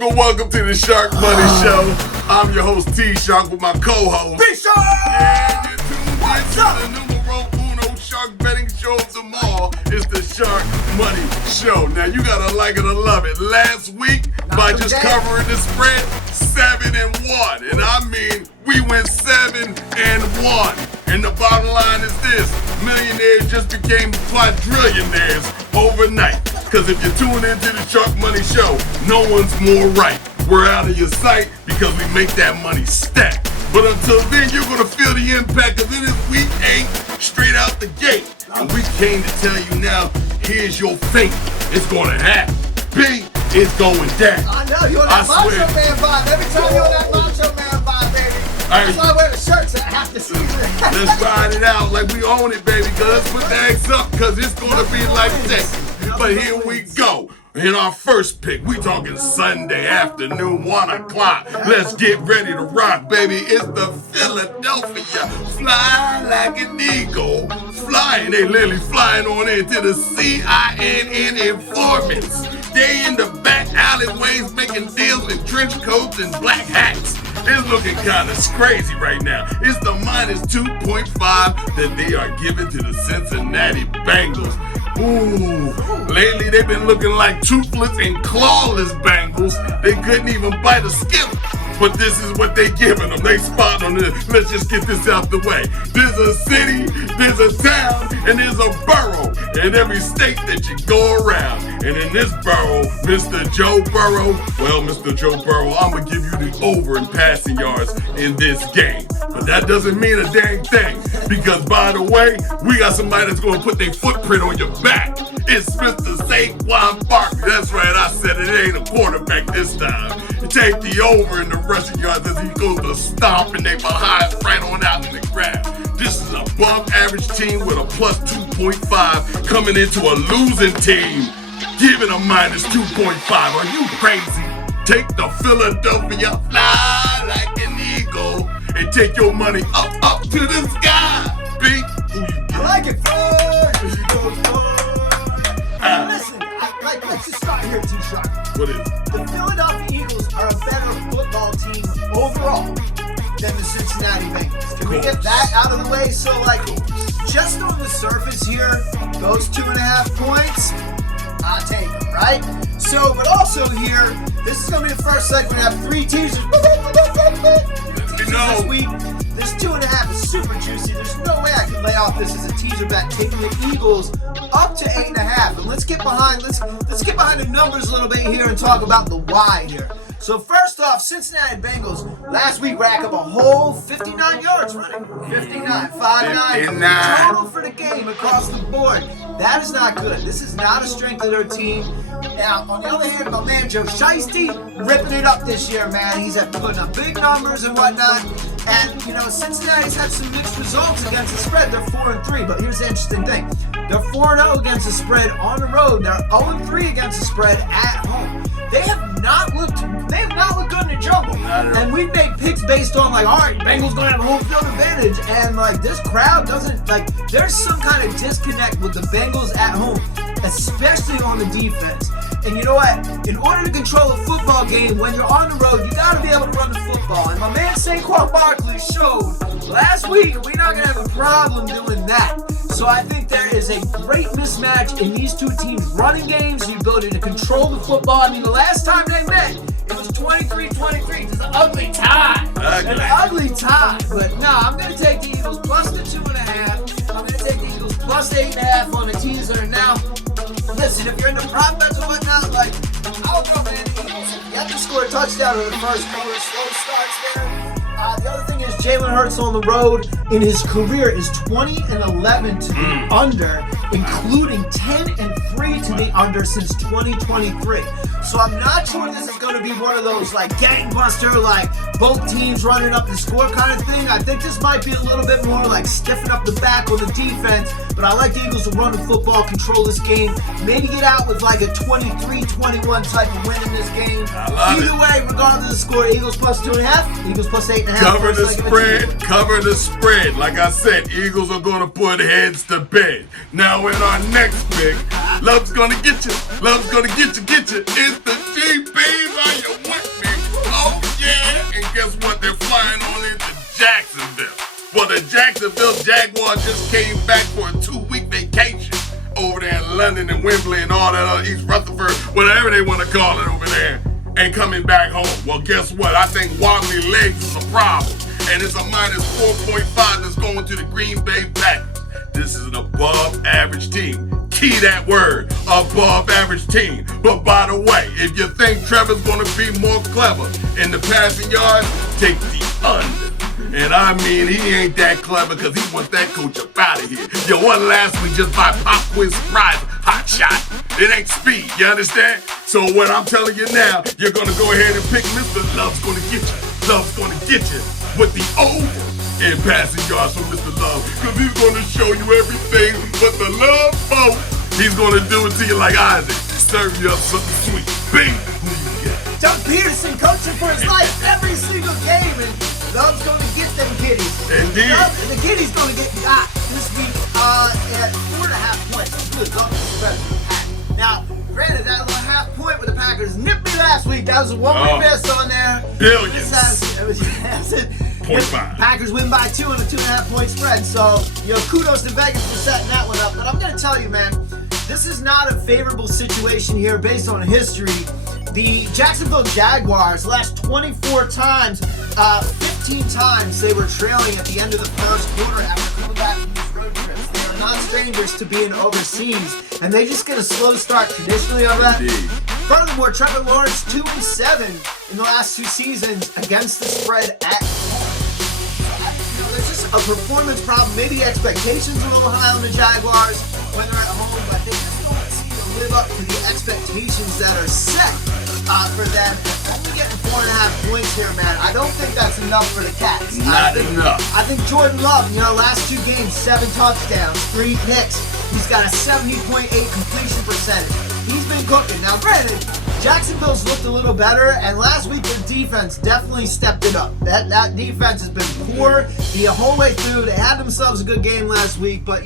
Welcome to the Sharkmoney Show. I'm your host T-Shark with my co-host B-Shark! Yeah, you're tuned into the numero uno shark betting show of them all. It's the Sharkmoney Show. Now you gotta like it or love it. Last week, by just covering the spread, 7-1. And I mean, we went 7-1. And the bottom line is this: millionaires just became quadrillionaires overnight. Because if you tune into the Sharkmoney Show, no one's more right. We're out of your sight because we make that money stack. But until then, you're going to feel the impact of it is week 8 straight out the gate. And we came to tell you now, here's your fate. It's going to happen. B, it's going down. I know, you're on that Macho Man vibe. Every time you're on that Macho Man vibe, baby. That's why I wear the shirts half the season. Let's ride it out like we own it, baby. Let's put the X up because it's going to be like this. But here we go. In our first pick, we talking Sunday afternoon, 1 o'clock. Let's get ready to rock, baby. It's the Philadelphia Fly Like an Eagle. Flying, they literally flying on into the CINN informants. They in the back alleyways making deals in trench coats and black hats. It's looking kind of crazy right now. It's the minus 2.5 that they are giving to the Cincinnati Bengals. Ooh, lately they've been looking like toothless and clawless Bengals. They couldn't even bite a skittle. But this is what they giving them. They spot on this. Let's just get this out the way. There's a city, there's a town, and there's a borough in every state that you go around. And in this borough, Mr. Joe Burrow, Mr. Joe Burrow, I'm going to give you the over in passing yards in this game. But that doesn't mean a dang thing. Because, by the way, we got somebody that's going to put their footprint on your back. It's Mr. Saquon Barkley. That's right, I said it ain't a quarterback this time. Take the over in the rushing yards as he goes to stomp and they behind right on out in the ground. This is an above average team with a plus 2.5 coming into a losing team, giving a minus 2.5. Are you crazy? Take the Philadelphia Fly Like an Eagle and take your money up to the sky. B, who you get? I like it, Listen, let's just start here, T-Shark. What is it? The Philadelphia Eagles are a better football team overall than the Cincinnati Bengals. Can we get that out of the way? So, just on the surface here, those 2.5 points, I'll take them, right? So, but also here, this is going to be the first leg. We're going to have 3 teasers. This week. This 2.5 is super juicy. There's no way I can lay off this as a teaser bet, taking the Eagles up to 8.5. And let's get behind the numbers a little bit here and talk about the why here. So first off, Cincinnati Bengals last week rack up a whole 59 yards running. 59, 5-9 total for the game across the board. That is not good. This is not a strength of their team. Now, on the other hand, my man Joe Shiesty ripping it up this year, man. He's putting up big numbers and whatnot. And, Cincinnati's had some mixed results against the spread. They're 4-3, but here's the interesting thing. They're 4-0 against the spread on the road. They're 0-3 against the spread at home. They have not looked good in the jungle. And we've made picks based on, all right, Bengals going to have a home field advantage. And, this crowd doesn't, there's some kind of disconnect with the Bengals at home, especially on the defense. And you know what? In order to control a football game, when you're on the road, you got to be able to run the football. And my man Saquon Barkley showed last week we're not going to have a problem doing that. So I think there is a great mismatch in these two teams' running games, the ability to control the football. I mean, the last time they met, it was 23-23. It's an ugly tie. An ugly tie. But no, I'm going to take the Eagles plus the 2.5. I'm going to take the Eagles plus 8.5 on the teaser. Now, listen, if you're into prop bets or whatnot, I'll go in the Eagles. You have to score a touchdown in the first quarter. Slow starts there. The other thing is Jalen Hurts on the road in his career is 20-11 to the under, including 10-3 to the under since 2023. So I'm not sure this is going to be one of those gangbuster, both teams running up the score kind of thing. I think this might be a little bit more stiffen up the back on the defense, but I like the Eagles to run the football, control this game, maybe get out with a 23-21 type of win in this game. Either way, regardless of the score, Eagles plus 2.5, Eagles plus 8.5. Cover the spread. Like I said, Eagles are going to put heads to bed. Now in our next pick, love's going to get you. Love's going to get you. It's the GBs, are you with me? Oh, yeah. And guess what? They're flying on into Jacksonville. Well, the Jacksonville Jaguars just came back for a 2-week vacation over there in London and Wembley and all that other East Rutherford, whatever they want to call it over there, and coming back home. Well, guess what? I think wobbly legs is a problem, and it's a minus 4.5 that's going to the Green Bay Packers. This is an above average team. Key that word, above average team. But by the way, if you think Trevor's going to be more clever in the passing yards, take the under. And I mean, he ain't that clever because he wants that coach up out of here. You won last week just by pop quiz surprise, hot shot. It ain't speed, you understand? So what I'm telling you now, you're going to go ahead and pick Mr. Love's going to get you. Love's going to get you with the over in passing yards from Mr. Love. Because he's going to show you everything but the love boat. He's going to do it to you like Isaac. Serve you up something sweet. Bing! Who you get? Doug Peterson coaching for his life every single game, and Love's going to get them kiddies. Indeed. And the kiddies going to get got this week at 4.5 points. Good luck with the Packers. Now, granted, that little half point with the Packers nipped me last week. That was one we missed on there. Billions. Packers win by 2 on a 2.5 point spread. So, kudos to Vegas for setting that one up. But I'm going to tell you, man, this is not a favorable situation here based on history. The Jacksonville Jaguars, last 24 times, 15 times they were trailing at the end of the first quarter after coming back from these road trips. They are not strangers to being overseas, and they just get a slow start traditionally over that. Indeed. Furthermore, Trevor Lawrence 2-7 in the last 2 seasons against the spread at home. There's just a performance problem. Maybe the expectations are a little high on the Jaguars when they're at home, but they just don't seem to live up to the expectations that are set for them. Only getting 4.5 points here, man. I don't think that's enough for the Cats. Not enough. I think Jordan Love, last 2 games, 7 touchdowns, 3 picks. He's got a 70.8 completion percentage. He's been cooking. Now, granted, Jacksonville's looked a little better, and last week their defense definitely stepped it up. That defense has been poor the whole way through. They had themselves a good game last week, but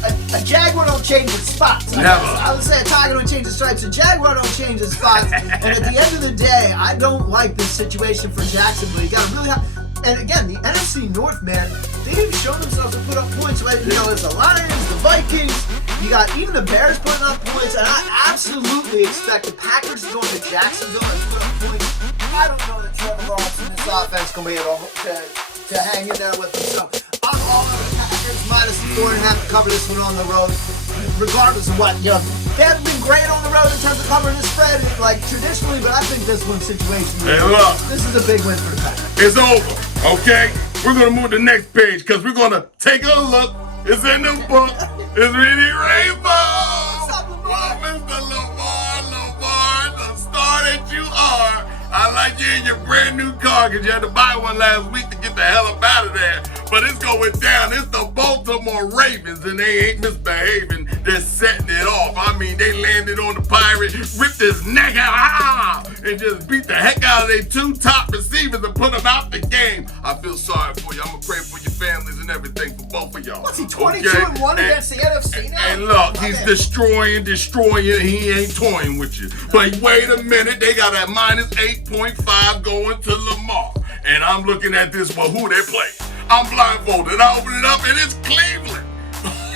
a Jaguar don't change its spots. Never. I would say a Tiger don't change its stripes. A Jaguar don't change its spots. And at the end of the day, I don't like this situation for Jacksonville. You got to really have. And again, the NFC North, man, they didn't show themselves to put up points. Right? There's the Lions, the Vikings. You got even the Bears putting up points. And I absolutely expect the Packers to go into Jacksonville and put up points. I don't know that Trevor Lawrence and this offense going to be able to hang in there with them. So I'm all over the Packers minus 4.5 to cover this one on the road. Regardless of what, they haven't been great on the road in terms of covering the spread, like traditionally, but I think this one situation, this is a big win for the Packers. It's over, okay? We're going to move to the next page because we're going to take a look. It's in the book. It's reading rainbows. What's up, Lamar? Oh, Mr. Lamar, the star that you are. I like you in your brand new car because you had to buy one last week to get the hell up out of there. But it's going down. It's the Baltimore Ravens, and they ain't misbehaving. They're setting it off. I mean, they landed on the Pirate, ripped his neck out, and just beat the heck out of their 2 top receivers and put them out the game. I feel sorry for you. I'm going to pray for your families and everything for both of y'all. What's he, 22-1 against the NFC now? And look, he's destroying. He ain't toying with you. But wait a minute. They got a minus 8.5 going to Lamar. And I'm looking at this, well, who they play? I'm blindfolded. I open it up, and it's Cleveland.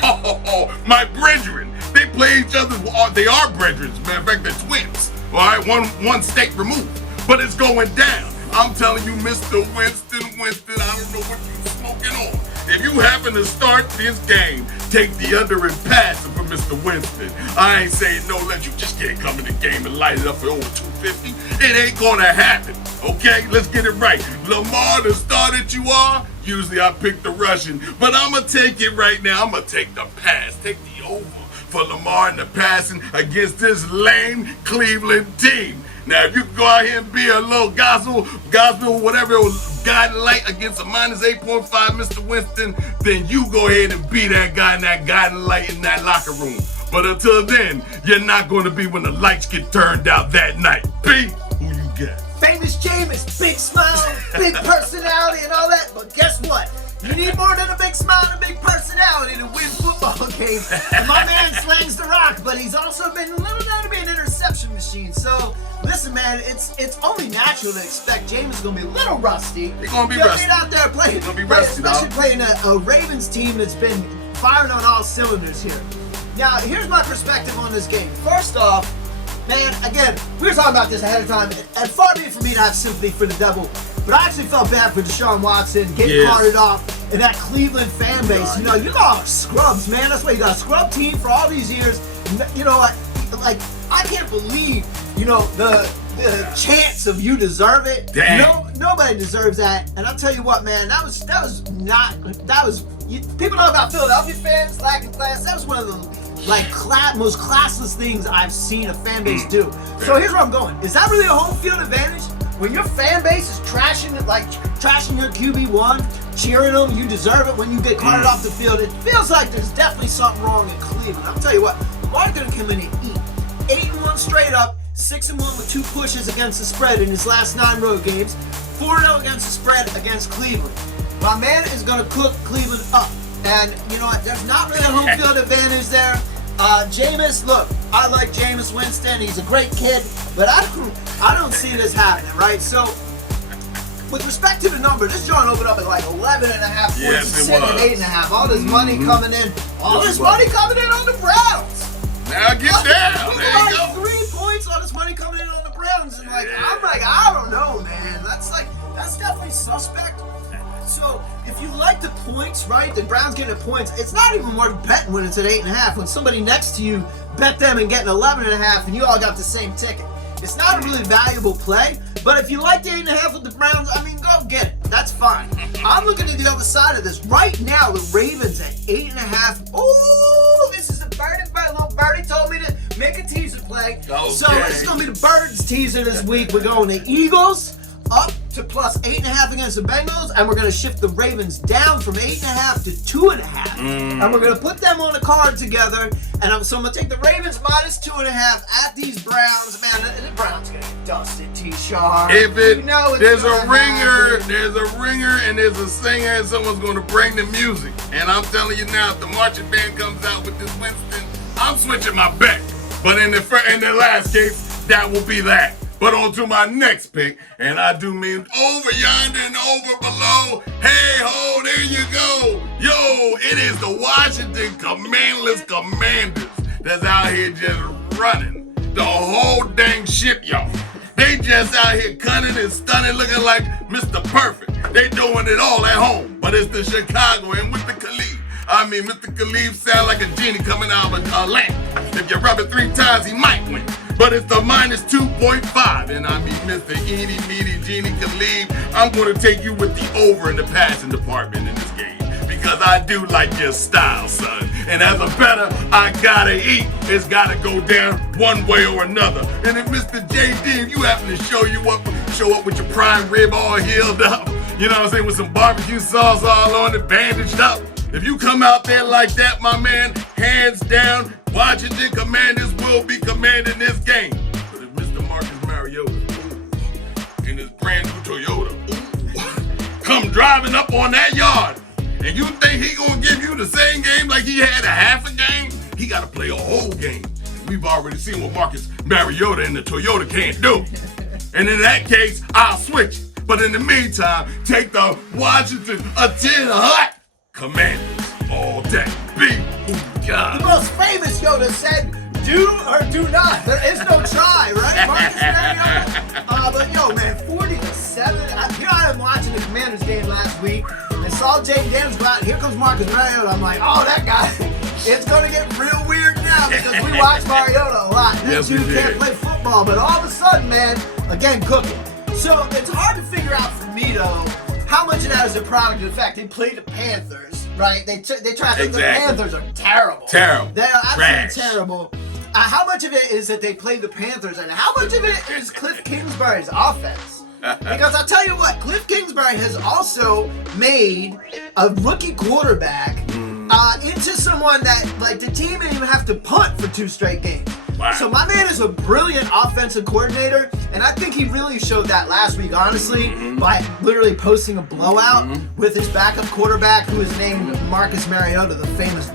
Oh, my brethren. They play each other. They are brethren. As a matter of fact, they're twins. All right, one state removed. But it's going down. I'm telling you, Mr. Winston, I don't know what you're smoking on. If you happen to start this game, take the under and pass it for Mr. Winston. I ain't saying no, let you just can't come in the game and light it up for over 250. It ain't gonna happen, okay? Let's get it right. Lamar, the star that you are, usually I pick the Russian, but I'm gonna take it right now. I'm gonna take the pass, take the over for Lamar and the passing against this lame Cleveland team. Now, if you can go out here and be a little gospel, whatever, guiding light against a minus 8.5, Mr. Winston, then you go ahead and be that guy and that guiding light in that locker room. But until then, you're not going to be when the lights get turned out that night. B, who you got? Famous Jameis, big smile, big personality and all that, but guess what? You need more than a big smile and a big personality to win football games. And my man slangs the rock, but he's also been a little known to be an interception machine. machine. So, listen, man, it's only natural to expect Jameis is going to be a little rusty. He's going to be rusty. Out there playing. He's going to be rusty, especially playing a Ravens team that's been firing on all cylinders here. Now, here's my perspective on this game. First off, man, again, we were talking about this ahead of time, and far be it for me to have sympathy for the devil, but I actually felt bad for Deshaun Watson getting carted off in that Cleveland fan base. You know, you got scrubs, man. That's why you got a scrub team for all these years. You know, like I can't believe, you know, the chance of you deserve it. Damn. Nobody deserves that. And I'll tell you what, man, people know about Philadelphia fans lacking class. That was one of the most classless things I've seen a fan base do. So here's where I'm going. Is that really a home field advantage? When your fan base is trashing your QB1, cheering them, you deserve it. When you get carted off the field, it feels like there's definitely something wrong in Cleveland. I'll tell you what, Lamar's gonna come in and eat. 8-1 straight up, 6-1 with 2 pushes against the spread in his last 9 road games, 4-0 against the spread against Cleveland. My man is gonna cook Cleveland up. And you know what, there's not really a home field advantage there. Jameis, look, I like Jameis Winston. He's a great kid, but I don't see this happening, right? So, with respect to the number, this joint opened up at like 11.5 points, Yes, it was. 8.5. All this money coming in, money coming in on the Browns. Now get down. There you go. 3 points on this money coming in on the Browns, and I don't know, man. That's definitely suspect. So, if you like the points, right, the Browns getting the points, it's not even worth betting when it's at 8.5. When somebody next to you bet them and getting 11.5 and you all got the same ticket. It's not a really valuable play, but if you like the 8.5 with the Browns, I mean, go get it. That's fine. I'm looking at the other side of this. Right now, the Ravens at 8.5. Ooh, this is a birdie. Little birdie told me to make a teaser play. Okay. So, it's going to be the Birds teaser this week. We're going to Eagles up to plus 8.5 against the Bengals, and we're going to shift the Ravens down from 8.5 to 2.5. And we're going to put them on a card together, and so I'm going to take the Ravens minus 2.5 at these Browns. Man, the Browns going to get dusted, T-Sharp. There's a ringer, and there's a singer, and someone's going to bring the music. And I'm telling you now, if the marching band comes out with this Winston, I'm switching my bet. But in the last case, that will be that. But on to my next pick, and I do mean over yonder and over below. Hey ho, there you go. Yo, it is the Washington Commanders that's out here just running the whole dang ship, y'all. They just out here cunning and stunning, looking like Mr. Perfect. They doing it all at home, but it's the Chicago and with the Khalif. I mean, Mr. Khalif sound like a genie coming out of a lamp. If you rub it 3 times, he might win. But it's the minus 2.5. And I mean, Mr. Eeny, Meeny, Genie Khalif, I'm going to take you with the over in the passing department in this game. Because I do like your style, son. And as a bettor, I gotta eat. It's gotta go down one way or another. And if Mr. JD, if you happen to show up with your prime rib all healed up, you know what I'm saying, with some barbecue sauce all on it, bandaged up. If you come out there like that, my man, hands down, Washington Commanders will be commanding this game. But if Mr. Marcus Mariota in his brand new Toyota come driving up on that yard, and you think he gonna give you the same game like he had a half a game, he gotta play a whole game. We've already seen what Marcus Mariota and the Toyota can't do. And in that case, I'll switch. But in the meantime, take the Washington hot Commanders all day. God. The most famous Yoda said, do or do not. There is no try, right? Marcus Mariota. But yo, man, 40-7. Here I am watching the Commanders game last week and saw Jay Daniels go out. Here comes Marcus Mariota. I'm like, oh, that guy. It's going to get real weird now because we watch Mariota a lot. That dude can't play football, but all of a sudden, man, again, cooking. So it's hard to figure out for me, though, how much of that is a product of the fact they played the Panthers, right? They tried to. The Panthers are terrible. They are absolutely terrible. How much of it is that they played the Panthers, and how much of it is Cliff Kingsbury's offense? Because I'll tell you what, Cliff Kingsbury has also made a rookie quarterback into someone that, like, the team didn't even have to punt for 2 straight games. Wow. So my man is a brilliant offensive coordinator, and I think he really showed that last week, honestly, by literally posting a blowout with his backup quarterback, who is named Marcus Mariota, the famous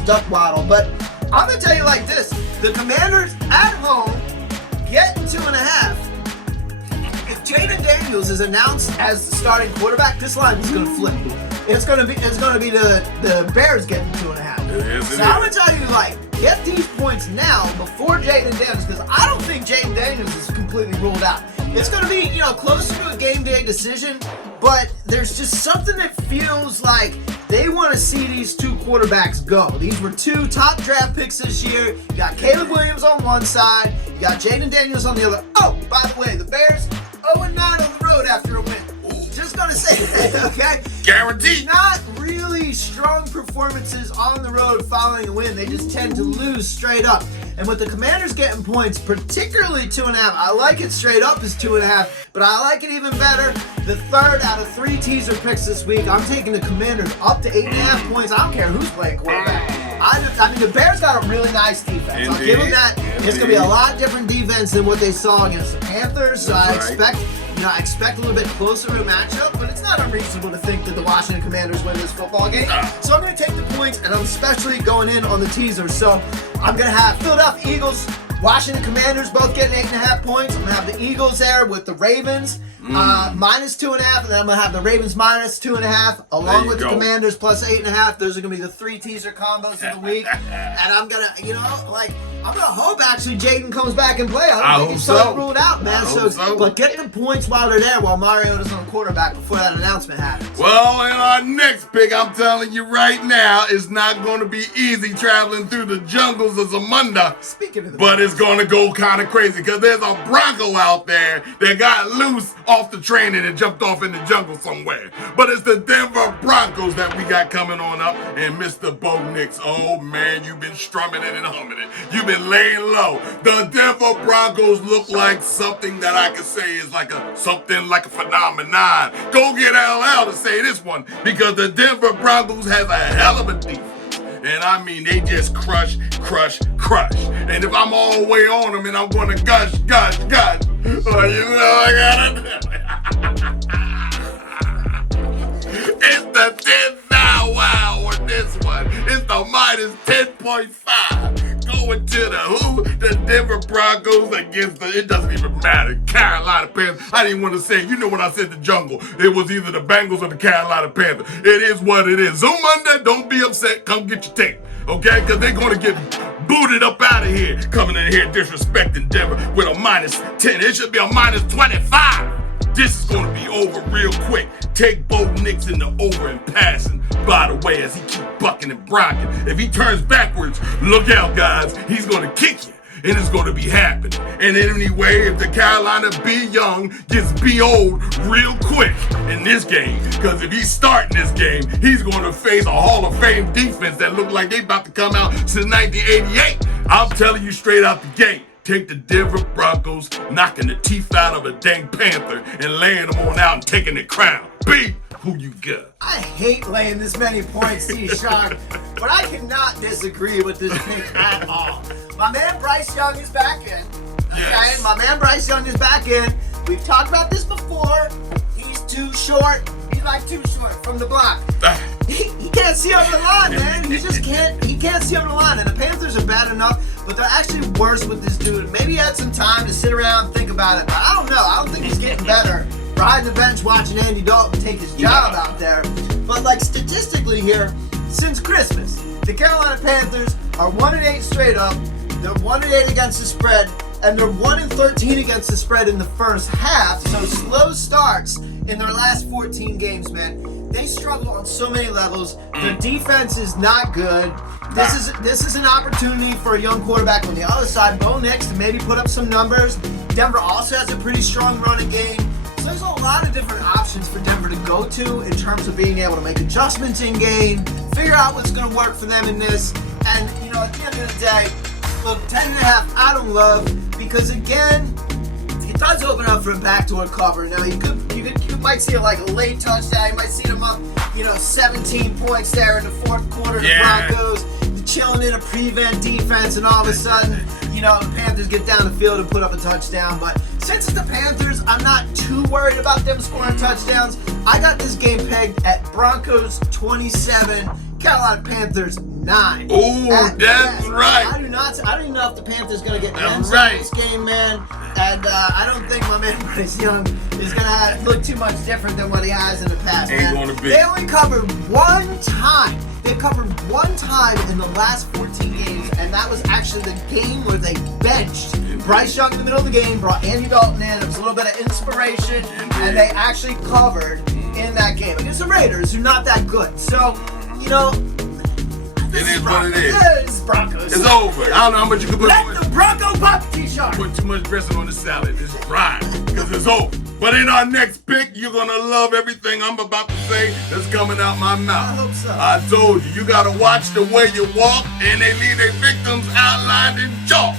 duck waddle. But I'm going to tell you like this. The Commanders at home getting 2.5. If Jaden Daniels is announced as the starting quarterback, this line is going to flip. It's going to be the Bears getting 2.5. So I'm going to tell you, get these points now before Jaden Daniels, because I don't think Jaden Daniels is completely ruled out. It's going to be, closer to a game day decision, but there's just something that feels like they want to see these two quarterbacks go. These were two top draft picks this year. You got Caleb Williams on one side, you got Jaden Daniels on the other. Oh, by the way, the Bears 0-9 on the road after a win. Just going to say that, okay? Guaranteed. Not really strong performances on the road following a win. They just tend to lose straight up. And with the Commanders getting points, particularly 2.5, I like it straight up as 2.5, but I like it even better. The third out of 3 teaser picks this week, I'm taking the Commanders up to 8.5 points. I don't care who's playing quarterback. I mean, the Bears got a really nice defense. I'll give them that. It's going to be a lot different defense than what they saw against the Panthers. So I expect a little bit closer of a matchup, but it's not unreasonable to think that the Washington Commanders win this football game. So I'm going to take the points, and I'm especially going in on the teaser. So I'm going to have Philadelphia Eagles, Washington Commanders both getting 8.5 points. I'm going to have the Eagles there with the Ravens minus 2.5, and then I'm going to have the Ravens minus 2.5 along with the Commanders plus 8.5. Those are going to be the 3 teaser combos of the week. And I'm going to, I'm going to hope actually Jaden comes back and play. I don't think he's so ruled out, man. So. But get the points while they're there, while Mariota's on quarterback before that announcement happens. Well, in our next pick, I'm telling you right now, it's not going to be easy traveling through the jungles of Zamunda. Speaking of the but it's going to go kind of crazy because there's a Bronco out there that got loose off the train and jumped off in the jungle somewhere. But it's the Denver Broncos that we got coming on up. And Mr. Bo Nix, oh man, you've been strumming it and humming it. You've been laying low. The Denver Broncos look like something that I could say is something like a phenomenon. Go get LL to say this one because the Denver Broncos has a hell of a defense. And I mean, they just crush. And if I'm all the way on them and I'm going to gush, well, I got it. It's the 10th hour on this one. It's the minus 10.5. Going to the who? The Denver Broncos against it doesn't even matter. Carolina Panthers. I didn't want to say, when I said the jungle, it was either the Bengals or the Carolina Panthers. It is what it is. Zoom under, don't be upset. Come get your tape. Okay? Because they're going to get booted up out of here. Coming in here disrespecting Denver with a minus 10. It should be a minus 25. This is going to be over real quick. Take Bo Nix in the over and passing, by the way, as he keeps bucking and brocking. If he turns backwards, look out, guys. He's going to kick you. And it's going to be happening. And anyway, if the Carolina B Young gets B old real quick in this game, because if he's starting this game, he's going to face a Hall of Fame defense that look like they about to come out since 1988. I'm telling you straight out the gate. Take the Denver Broncos, knocking the teeth out of a dang Panther and laying them on out and taking the crown. B, who you got? I hate laying this many points, T-Shark, but I cannot disagree with this pick at all. My man Bryce Young is back in. Yes. Okay, my man Bryce Young is back in. We've talked about this before. He's too short. He's too short from the block. He can't see over the line, man. He can't see over the line. And the Panthers are bad enough, but they're actually worse with this dude. Maybe he had some time to sit around and think about it. But I don't know. I don't think he's getting better. Riding the bench watching Andy Dalton take his job out there. But statistically here, since Christmas, the Carolina Panthers are 1-8 straight up. They're 1-8 against the spread, and they're 1-13 against the spread in the first half. So slow starts in their last 14 games, man. They struggle on so many levels. Their defense is not good. This is an opportunity for a young quarterback on the other side, Bo Nix, to maybe put up some numbers. Denver also has a pretty strong running game. So there's a lot of different options for Denver to go to in terms of being able to make adjustments in game, figure out what's going to work for them in this. And, at the end of the day, look, 10.5, I don't love, because again, it does open up for a backdoor cover. Now, you might see a late touchdown. You might see them up, 17 points there in the fourth quarter. The Broncos chilling in a prevent defense, and all of a sudden, the Panthers get down the field and put up a touchdown. But since it's the Panthers, I'm not too worried about them scoring touchdowns. I got this game pegged at Broncos 27, Carolina Panthers 9. Ooh, At that's best. right. I don't even know if the Panthers going to get That's ends right. in this game, man. And I don't think my man Bryce Young is going to look too much different than what he has in the past, Ain't man. gonna be. They only covered one time. They've covered one time in the last 14 games, and that was actually the game where they benched Bryce Young in the middle of the game, brought Andy Dalton in. It was a little bit of inspiration, and they actually covered in that game against the Raiders, who are not that good. So, you know, It is what it is. yeah, it's Broncos. It's over. I don't know how much you can put Let the Bronco pop the T-shirt. Put too much dressing on the salad. It's dry because it's over. But in our next pick, you're going to love everything I'm about to say that's coming out my mouth. I hope so. I told you, you got to watch the way you walk, and they leave their victims outlined in chalk.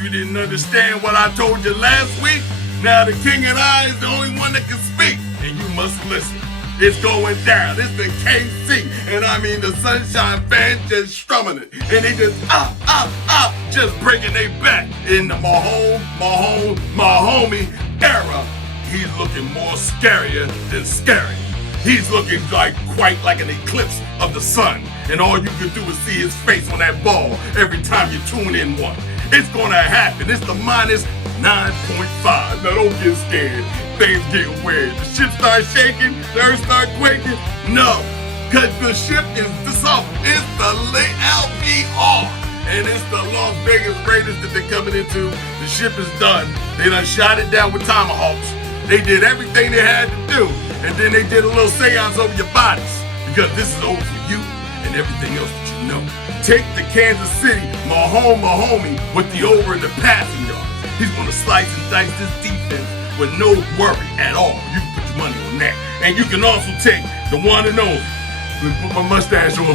You didn't understand what I told you last week? Now the king and I is the only one that can speak, and you must listen. It's going down. It's the KC, and I mean the Sunshine fans just strumming it, and they just just breaking their back in the Mahomie era. He's looking more scarier than scary. He's looking quite like an eclipse of the sun, and all you can do is see his face on that ball every time you tune in one. It's gonna happen. It's the minus 9.5. Now don't get scared. Things get weird. The ship starts shaking, the earth starts quaking. No, cause the ship is dissolved. It's the LVR. And it's the Las Vegas Raiders that they're coming into. The ship is done. They done shot it down with tomahawks. They did everything they had to do. And then they did a little seance over your bodies. Because this is over for you and everything else that you know. Take the Kansas City Mahomie with the over in the passing yards. He's going to slice and dice this defense with no worry at all. You can put your money on that. And you can also take the one and only. Let me put my mustache on.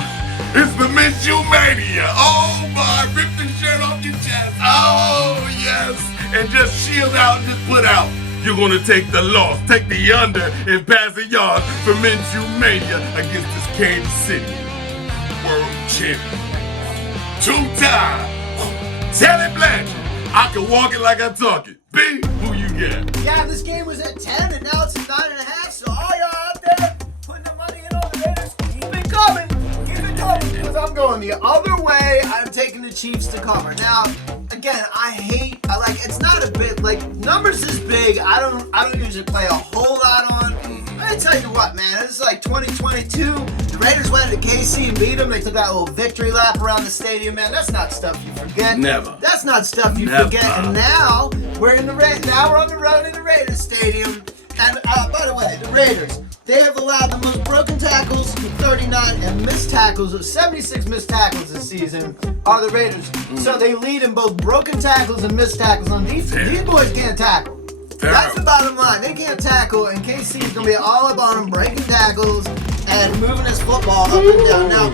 It's the Minshew Mania. Oh my, rip the shirt off your chest. Oh yes. And just shield out and just put out. You're going to take the loss. Take the under in passing yards for Minshew Mania against this Kansas City world champion. 2-time. Tally Blanchard. I can walk it like I talk it. B, who you got? Yeah, this game was at 10, and now it's at 9.5. So all y'all out there putting the money in on the Raiders, keep it coming. Keep it coming, because I'm going the other way. I'm taking the Chiefs to cover. Now, again, it's not a bit, numbers is big. I don't usually play a whole lot on. I tell you what, man, this is like 2022. The Raiders went to KC and beat them. They took that little victory lap around the stadium, man. That's not stuff you forget. Never. That's not stuff you Never. forget. And now we're on the road in the Raiders stadium. And by the way, the Raiders, they have allowed the most broken tackles, 39, and missed tackles of 76 missed tackles this season are the Raiders. So they lead in both broken tackles and missed tackles on defense. These boys can't tackle. That's the bottom line. They can't tackle, and KC is going to be all up on them, breaking tackles and moving his football up and down. Now,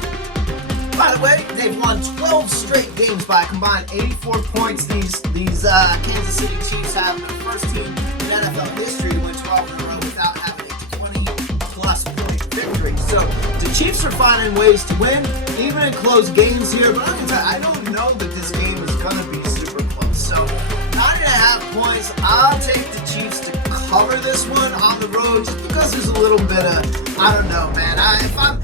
by the way, they've won 12 straight games by a combined 84 points. These Kansas City Chiefs have the first team in NFL history to win 12 in a row without having a 20-plus point victory. So the Chiefs are finding ways to win, even in close games here. But I don't know that this game is going to be super close. So 9.5 points. I'll take the Chiefs to cover this one on the road, just because there's a little bit of, I don't know, man. If I'm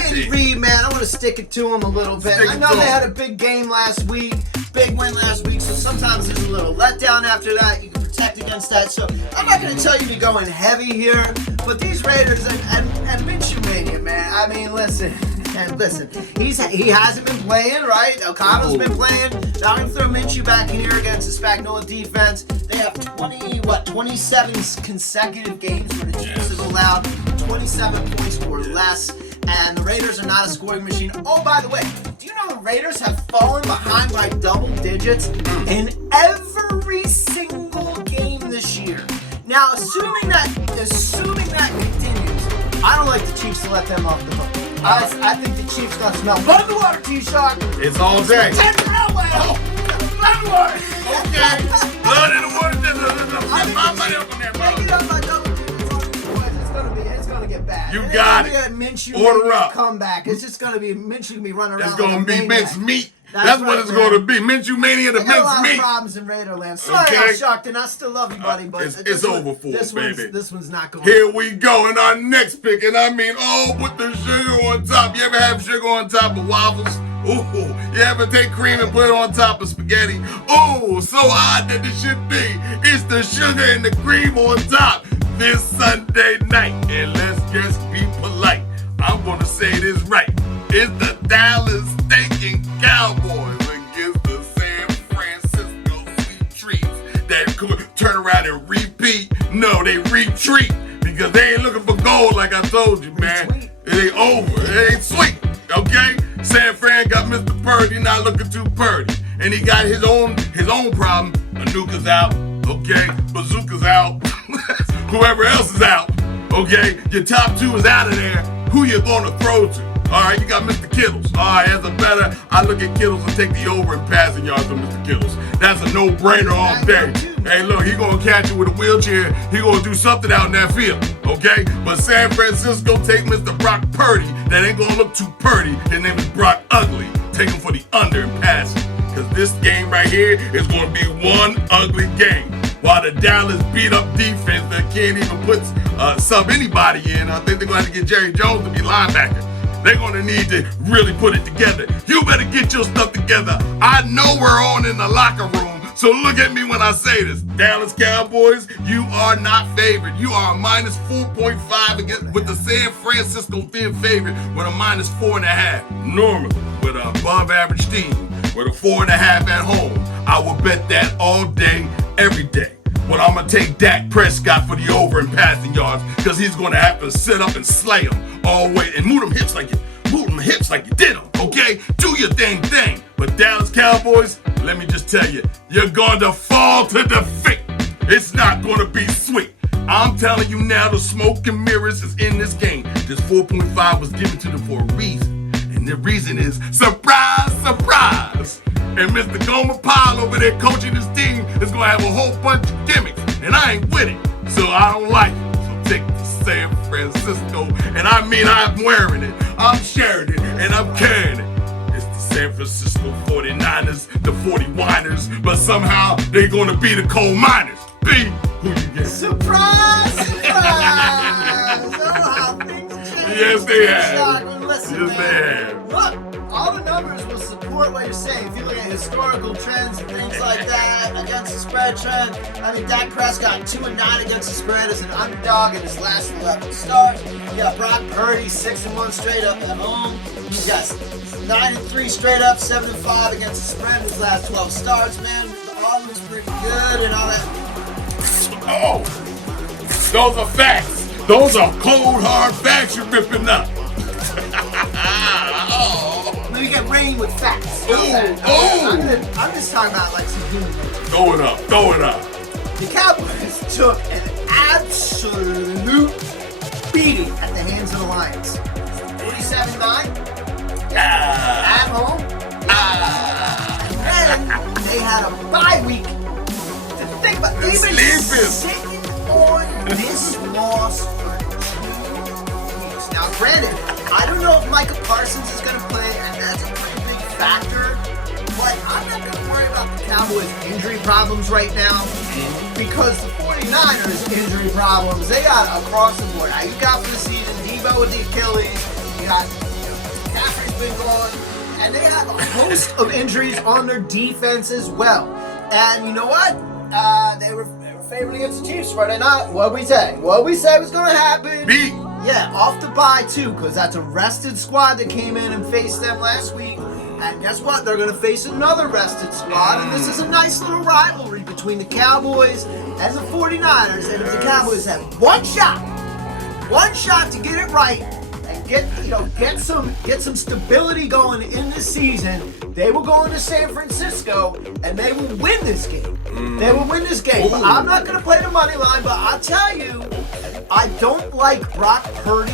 Andy Reid, man, I want to stick it to him a little bit. I know they had a big game last week, big win last week, so sometimes there's a little letdown after that. You can protect against that. So I'm not going to tell you to go in heavy here, but these Raiders and Minshew Mania, man. I mean, listen. And listen, he hasn't been playing, right? O'Connell's been playing. Now I'm going to throw Minshew back in here against the Spagnuolo defense. They have 27 consecutive games where the Chiefs have allowed 27 points or less. And the Raiders are not a scoring machine. Oh, by the way, do you know the Raiders have fallen behind by double digits in every single game this year? Now, assuming that continues, I don't like the Chiefs to let them off the hook. I think the Chiefs got smell. Blood in the water, T-Shark. It's all day. Blood in the water. Okay. Blood in the water. My money up on that, bro. Take it up by double digits on these boys. It's gonna get bad. You got it. Minshew Order up. Comeback. It's just gonna be Minshew gonna be running around. It's gonna be mince meat. right, That's what it's gonna be. Minshew mania to mince meat. A lot mince of meat. problems in Raiderland. Sorry, I'm shocked, and I still love you, buddy, but It's over for us, baby. This one's not going. Here we go in our next pick, and I mean, put the sugar on top. You ever have sugar on top of waffles? Ooh, you ever take cream and put it on top of spaghetti? Ooh, so odd that it should be. It's the sugar and the cream on top this Sunday night. And let's just be polite. I'm gonna say this right. It's the Dallas stinking Cowboys against the San Francisco Sweet Treats that could turn around and repeat. No, they retreat because they ain't looking for gold like I told you, man. It ain't over. It ain't sweet. Okay? San Fran got Mr. Purdy, not looking too purdy. And he got his own problem. Anuka's out. Okay? Bazooka's out. Whoever else is out. Okay? Your top two is out of there. Who you gonna throw to? Alright, you got Mr. Kittles. Alright, as a better, I look at Kittles and take the over in passing yards from Mr. Kittles. That's a no-brainer all day. Hey, look, he gonna catch you with a wheelchair. He gonna do something out in that field, okay? But San Francisco take Mr. Brock Purdy. That ain't gonna look too purdy. His name is Brock Ugly. Take him for the under in passing. Because this game right here is gonna be one ugly game. While the Dallas beat-up defense that can't even put sub anybody in, I think they're gonna have to get Jerry Jones to be linebacker. They're going to need to really put it together. You better get your stuff together. I know we're on in the locker room, so look at me when I say this. Dallas Cowboys, you are not favored. You are a minus 4.5 against, with the San Francisco being favored with a minus 4.5. Normally, with an above average team, with a 4.5 at home, I will bet that all day, every day. But I'm going to take Dak Prescott for the over in passing yards because he's going to have to sit up and slay him all the way and move them hips like you did them, okay? Do your dang thing. But Dallas Cowboys, let me just tell you, you're going to fall to defeat. It's not going to be sweet. I'm telling you now, the smoke and mirrors is in this game. This 4.5 was given to them for a reason. And the reason is surprise, surprise. And Mr. Gomer Pyle over there coaching this team is going to have a whole bunch of gimmicks. And I ain't with it. So I don't like it. So take the San Francisco. And I mean, I'm wearing it. I'm sharing it. And I'm carrying it. It's the San Francisco 49ers, the 40-winers. But somehow they're going to be the coal miners. B, who you get? Surprise! Surprise! Oh, how things change. Yes, they have. Listen, yes, they have. Look, all the numbers will support what you're saying. If you look at historical trends and things like that, against the spread trend, I mean, Dak Prescott 2-9 against the spread as an underdog in his last 11 starts. You got Brock Purdy 6-1 straight up at home. You got 9-3 straight up, 7-5 against the spread in his last 12 starts, man. The all looks pretty good and all that. Oh, those are facts. Those are cold, hard facts you're ripping up. Oh. You get rain with facts. I'm just talking about like some human nature. Throw it up. The Cowboys took an absolute beating at the hands of the Lions. 47-9 at home. And then they had a bye week to think about. They've been sitting on this loss for 2 weeks. Now, granted, I don't know if Micah Parsons is going to play, and that's a pretty big factor. But I'm not going to worry about the Cowboys' injury problems right now because the 49ers' injury problems, they got across the board. Now, you got for the season, Debo with the Achilles, you got McCaffrey's been gone, and they have a host of injuries on their defense as well. And you know what? They were favored against the Chiefs Friday night. What we say? What we say was going to happen? Beat. Yeah, off the bye too, because that's a rested squad that came in and faced them last week. And guess what? They're going to face another rested squad, and this is a nice little rivalry between the Cowboys and the 49ers. And if the Cowboys have one shot to get it right and get some stability going in this season, they will go into San Francisco and they will win this game. They will win this game. But I'm not going to play the money line, but I'll tell you, I don't like Brock Purdy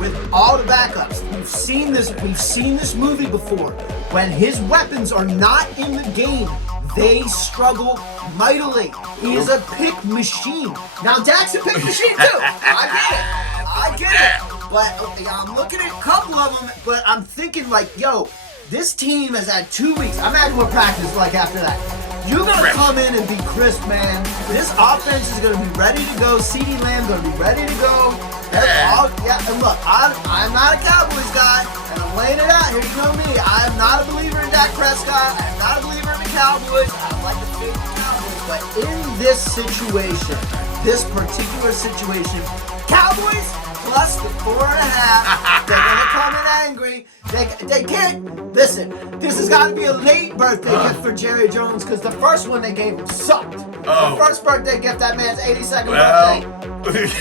with all the backups. We've seen this movie before. When his weapons are not in the game, they struggle mightily. He is a pick machine. Now Dak's a pick machine too. I I get it. But I'm looking at a couple of them, but I'm thinking like, yo, this team has had 2 weeks. Imagine what practice is like after that. You're going to come in and be crisp, man. This offense is going to be ready to go. CeeDee Lamb going to be ready to go. And look, I'm not a Cowboys guy, and I'm laying it out here. You know me. I'm not a believer in Dak Prescott. I'm not a believer in the Cowboys. I don't like the fake Cowboys. But in this situation, this particular situation, Cowboys plus the 4.5. They're going to come in angry. They can't. Listen, this has got to be a late birthday gift for Jerry Jones because the first one they gave him sucked. The first birthday gift, that man's 82nd birthday.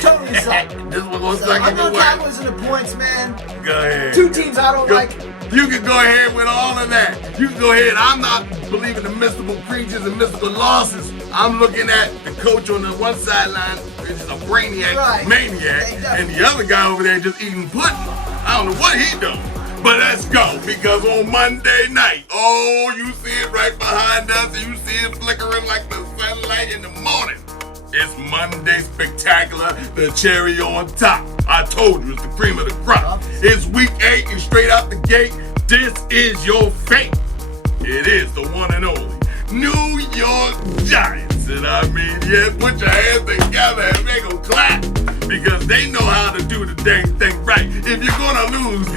Totally sucked. This one looks So like I'm it on work. Cowboys in the points, man. Go ahead. Two teams I don't like. You can go ahead with all of that. You can go ahead. I'm not believing in mystical creatures and mystical losses. I'm looking at the coach on the one sideline, which is a brainiac, maniac, and the other guy over there just eating pudding. I don't know what he doing. But let's go, because on Monday night, you see it right behind us, and you see it flickering like the sunlight in the morning. It's Monday Spectacular, the cherry on top. I told you, it's the cream of the crop. It's week 8, and straight out the gate, this is your fate. It is the one and only New York Giants. And I mean, yeah, put your hands together and make them clap, because they know how to do the dang thing right. If you're gonna lose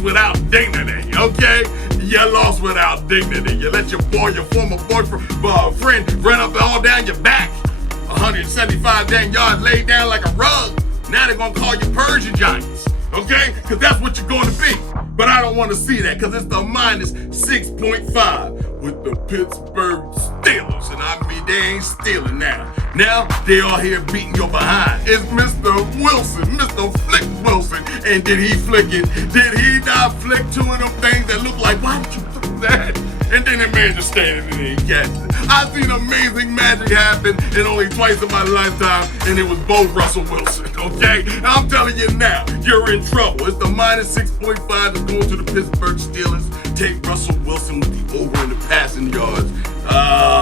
without dignity, okay? You lost without dignity. You let your former friend run up all down your back. 175 dang yards laid down like a rug. Now they're gonna call you Persian Giants, okay? Because that's what you're going to be. But I don't want to see that, because it's the minus 6.5 with the Pittsburgh Steelers. And I mean, they ain't stealing now. Now, they are here beating your behind. It's Mr. Wilson, Mr. Flick Wilson. And did he flick it? Did he not flick two of them things that look like, why did you do that? And then the man just standing there and catching it. I've seen amazing magic happen, and only twice in my lifetime, and it was both Russell Wilson, okay? I'm telling you now, you're in trouble. It's the minus 6.5 that's going to the Pittsburgh Steelers. Take Russell Wilson with the over in the passing yards.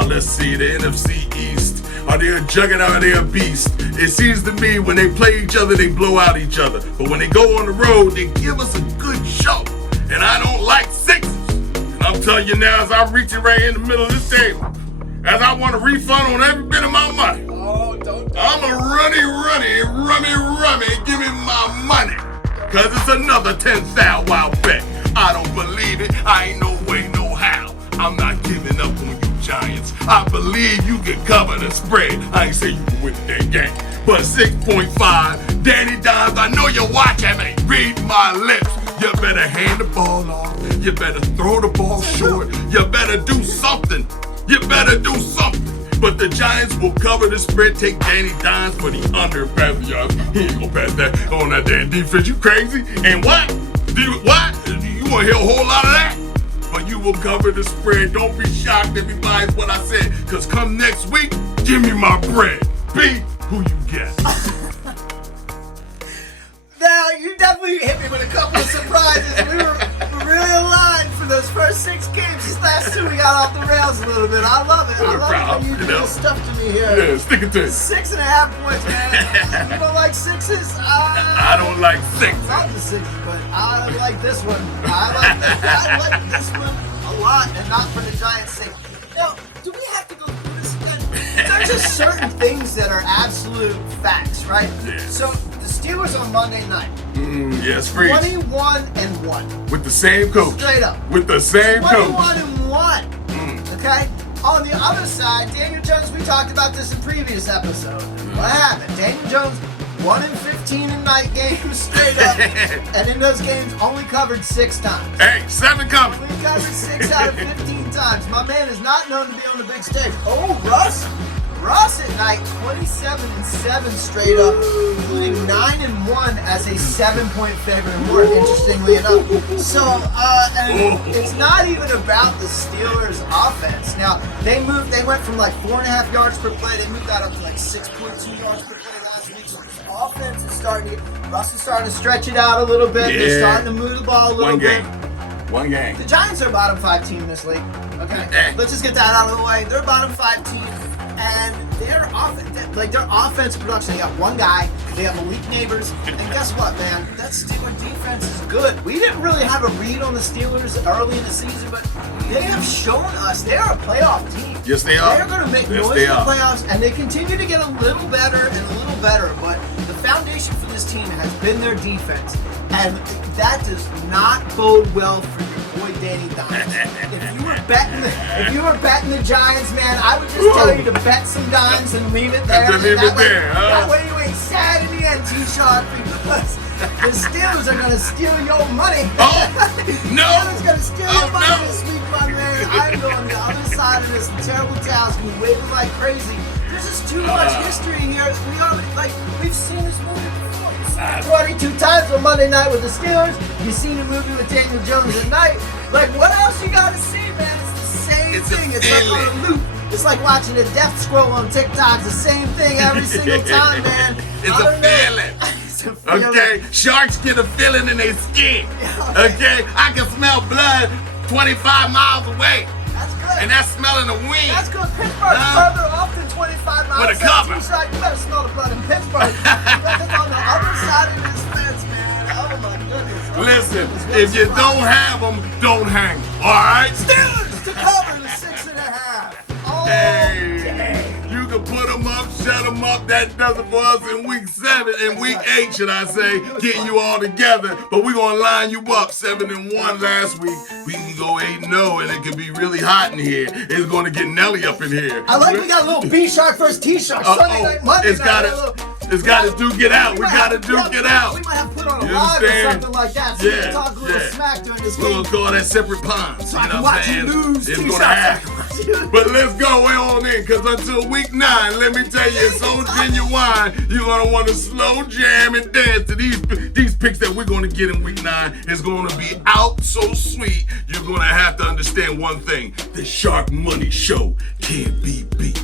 Let's see, the NFC East. Are they a juggernaut? Are they a beast? It seems to me when they play each other, they blow out each other. But when they go on the road, they give us a good show. And I don't like sixes. And I'm telling you now, as I'm reaching right in the middle of this table, as I want a refund on every bit of my money. I'm a rummy, give me my money. Cause it's another 10,000 wild bet. I don't believe it, I ain't no way, no how. I'm not giving up on you Giants. I believe you can cover the spread. I ain't say you can win that game. But 6.5, Danny Dimes, I know you're watching me. Read my lips. You better hand the ball off. You better throw the ball short. You better do something. But the Giants will cover the spread. Take Danny Dimes for the under passing yards. He ain't gonna pass that on that damn defense. You crazy? And what? You want to hear a whole lot of that? But you will cover the spread. Don't be shocked, everybody, what I said. Because come next week, give me my bread. B, who you get? Now, you definitely hit me with a couple of surprises. We were really aligned for those first 6 games. These last 2, we got off the rails a little bit. I love it. I love it when you do stuff to me here. Yeah, stick it to it. 6.5 points, man. You don't like sixes? I don't like sixes. I love the sixes, but I like this one. I like this one a lot, and not for the Giants' sake. Now, do we have to go through this again? There's just certain things that are absolute facts, right? Yeah. So, the Steelers on Monday night. Yes, freeze. 21-1. With the same coach. Straight up. With the same coach. 21-1. Okay? On the other side, Daniel Jones, we talked about this in previous episode. What happened? Daniel Jones 1-15 in night games straight up. And in those games, only covered 6 times. Hey, 7 coming. Only covered 6 out of 15 times. My man is not known to be on the big stage. Oh, Russ at night, 27-7 straight up, including 9-1 as a 7-point favorite, more interestingly enough. So, and it's not even about the Steelers' offense. Now, they went from like 4.5 yards per play, they moved that up to like 6.2 yards per play last week. So this offense is Russ is starting to stretch it out a little bit. Yeah. They're starting to move the ball a little bit. One game. The Giants are a bottom 5 team in this league. Okay, let's just get that out of the way. They're a bottom 5 team. And their offense production, they got one guy, they have Malik Neighbors, and guess what, man? That Steeler defense is good. We didn't really have a read on the Steelers early in the season, but they have shown us they're a playoff team. Yes, they are. They're going to make noise in the playoffs, and they continue to get a little better and a little better, but the foundation for this team has been their defense, and that does not bode well for your boy Danny Dimes. If you were betting the Giants, man, I would just tell you to bet some dimes and leave it there. That way you ain't sad in the end, T-Shark, because the Steelers are going to steal your money. Oh, no. The Steelers are going to steal your money this week, my man. I'm going the other side of this terrible towel's going to be waving like crazy. There's just too much history here. We've seen this movie before. 22 times on Monday night with the Steelers. You've seen a movie with Daniel Jones at night. Like, what else you got to see, man? It's the same thing. It's like on a loop. It's like watching a death scroll on TikTok. It's the same thing every single time, man. It's a feeling. Okay? Sharks get a feeling in their skin. Okay? I can smell blood 25 miles away. That's good. And that's smelling the wind. That's good. Pittsburgh's further off than 25 miles. With a cover. You better smell the blood in Pittsburgh. Because it's on the other side of this fence, man. Oh, my goodness. Listen, if you don't have them, don't hang. All right? Steelers to cover the 6.5. Oh, Hey, you can put them up, shut them up. That does it for us in week 7, in week 8, should I say, getting you all together. But we're going to line you up 7-1 last week. We can go 8-0, and it can be really hot in here. It's going to get Nelly up in here. I like we got a little B-Shark versus T-Shark. Sunday night, Monday night. It's got to duke it out. We got to duke it out. We might have to put on a live or something like that. So we can talk a little smack during this We're game. going to call that separate ponds. So I can watch you lose. It's going to happen. But let's go way on in, because until week 9, let me tell you, it's so genuine, you're going to want to slow jam and dance to these picks that we're going to get in week 9. It's going to be out so sweet, you're going to have to understand one thing. The Shark Money Show can't be beat.